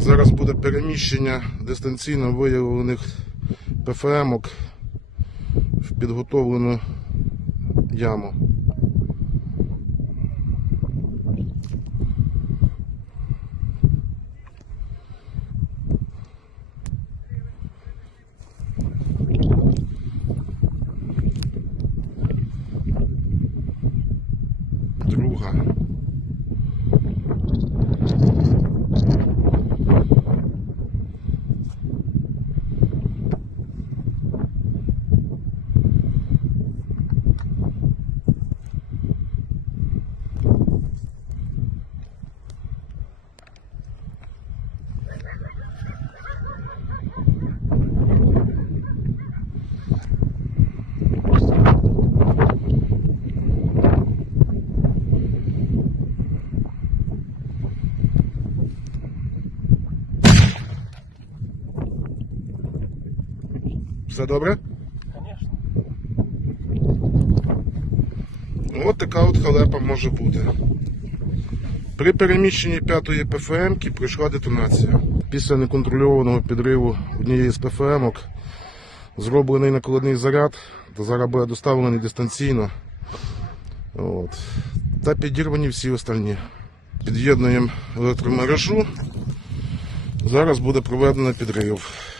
Зараз буде переміщення дистанційно виявлених ПФМ-ок в підготовлену яму. Друга. Все добре? Конечно. От така от халепа може бути. При переміщенні п'ятої ПФМ прийшла детонація. Після неконтрольованого підриву однієї з ПФМ-ок зроблений накладний заряд, та зараз буде доставлений дистанційно. От. Та підірвані всі остальні. Під'єднуємо електромережу. Зараз буде проведено підрив.